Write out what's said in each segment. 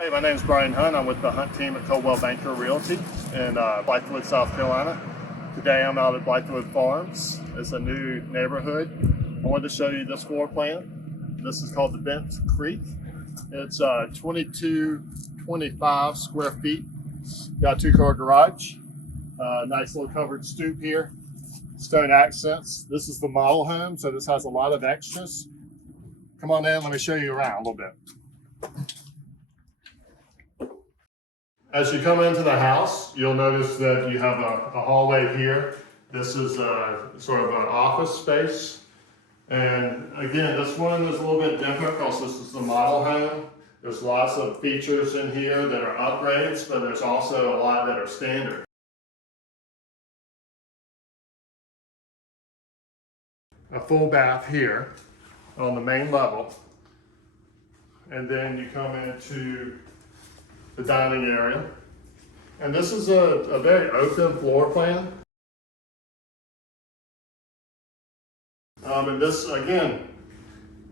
Hey, my name is Brian Hunt. I'm with the Hunt team at Coldwell Banker Realty in Blythewood, South Carolina. Today I'm out at Blythewood Farms. It's a new neighborhood. I wanted to show you this floor plan. This is called the Bent Creek. It's 2225 square feet. Got a 2-car garage. Nice little covered stoop here. Stone accents. This is the model home, so this has a lot of extras. Come on in, let me show you around a little bit. As you come into the house, you'll notice that you have a hallway here. This is sort of an office space. And again, this one is a little bit different because this is the model home. There's lots of features in here that are upgrades, but there's also a lot that are standard. A full bath here on the main level. And then you come into the dining area. And this is a very open floor plan. And this, again,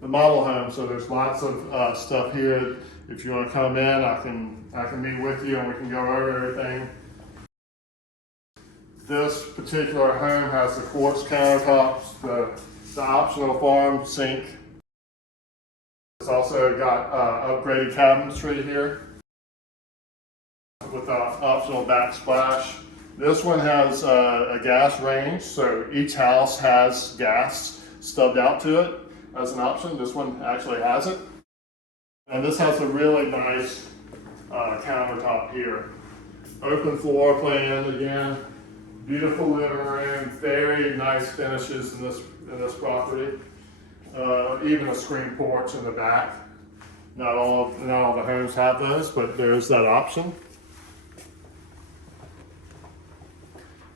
the model home, so there's lots of stuff here. If you want to come in, I can meet with you and we can go over everything. This particular home has the quartz countertops, the optional farm sink. It's also got upgraded cabinetry here with an optional backsplash. This one has a gas range, so each house has gas stubbed out to it as an option. This one actually has it. And this has a really nice countertop here. Open floor plan again, beautiful living room, very nice finishes in this property. Even a screen porch in the back. Not all the homes have those, but there's that option.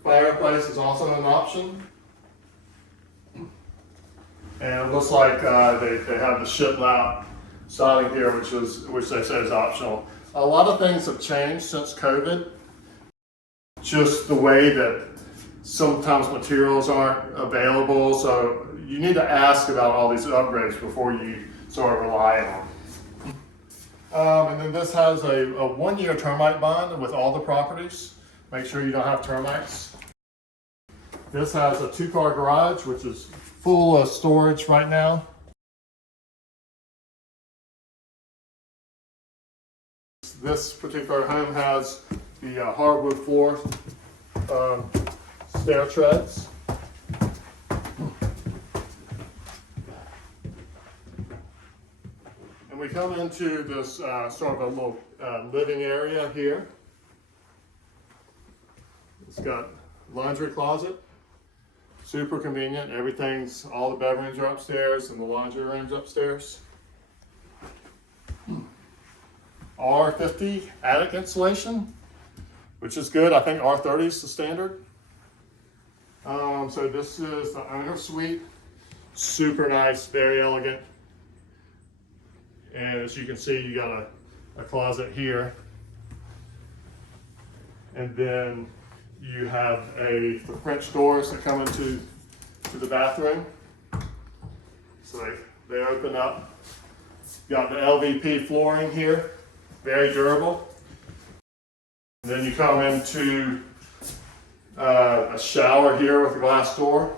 Fireplace is also an option. And it looks like they have the shiplap siding here, which they say is optional. A lot of things have changed since COVID. Just the way that sometimes materials aren't available, so you need to ask about all these upgrades before you sort of rely on them. And then this has a 1-year termite bond with all the properties. Make sure you don't have termites. This has a 2-car garage, which is full of storage right now. This particular home has the hardwood floor stair treads. And we come into this sort of a little living area here. It's got laundry closet. Super convenient. All the bedrooms are upstairs and the laundry room's upstairs. R50 attic insulation, which is good. I think R30 is the standard. So this is the owner suite. Super nice, very elegant. And as you can see, you got a closet here. And then you have the French doors that come into the bathroom. So they open up. You got the LVP flooring here, very durable. And then you come into a shower here with a glass door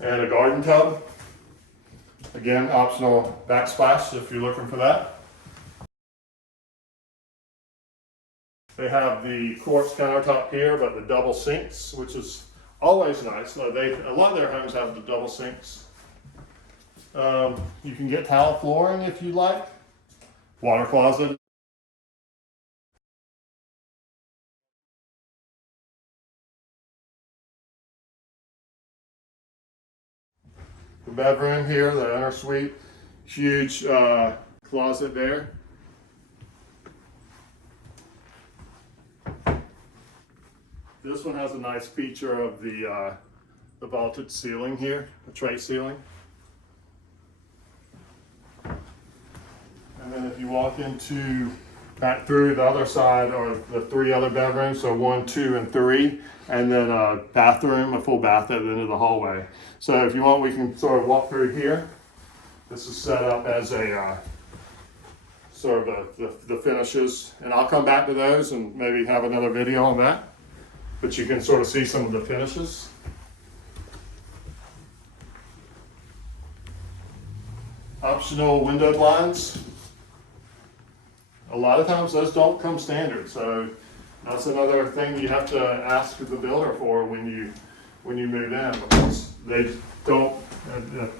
and a garden tub. Again, optional backsplash if you're looking for that. They have the quartz countertop here, but the double sinks, which is always nice. A lot of their homes have the double sinks. You can get tile flooring if you like. Water closet. The bedroom here, the owner suite, huge closet there. This one has a nice feature of the vaulted ceiling here, the tray ceiling. And then if you walk back through the other side are the 3 other bedrooms, so 1, 2, and 3, and then a bathroom, a full bath at the end of the hallway. So if you want, we can sort of walk through here. This is set up as a sort of the finishes. And I'll come back to those and maybe have another video on that. But you can sort of see some of the finishes. Optional window blinds. A lot of times those don't come standard, so that's another thing you have to ask the builder for when you move in, because they don't.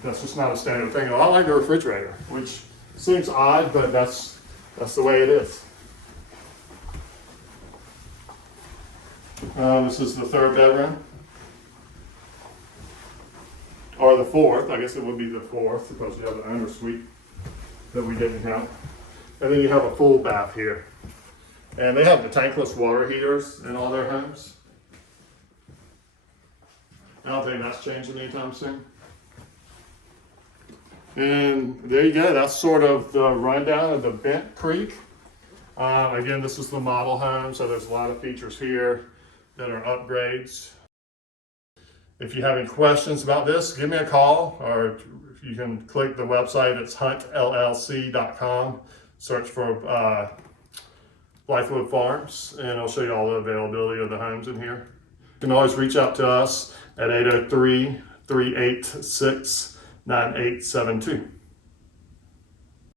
That's just not a standard thing. Oh, I like the refrigerator, which seems odd, but that's the way it is. This is the third bedroom, or the fourth. I guess it would be the fourth because you have the under suite that we didn't have, and then you have a full bath here. And they have the tankless water heaters in all their homes. I don't think that's changing anytime soon. And there you go. That's sort of the rundown of the Bent Creek. Again, this is the model home, so there's a lot of features here that are upgrades. If you have any questions about this, give me a call, or you can click the website. It's huntllc.com. Search for Blythewood Farms, and I'll show you all the availability of the homes in here. You can always reach out to us at 803-386-9872.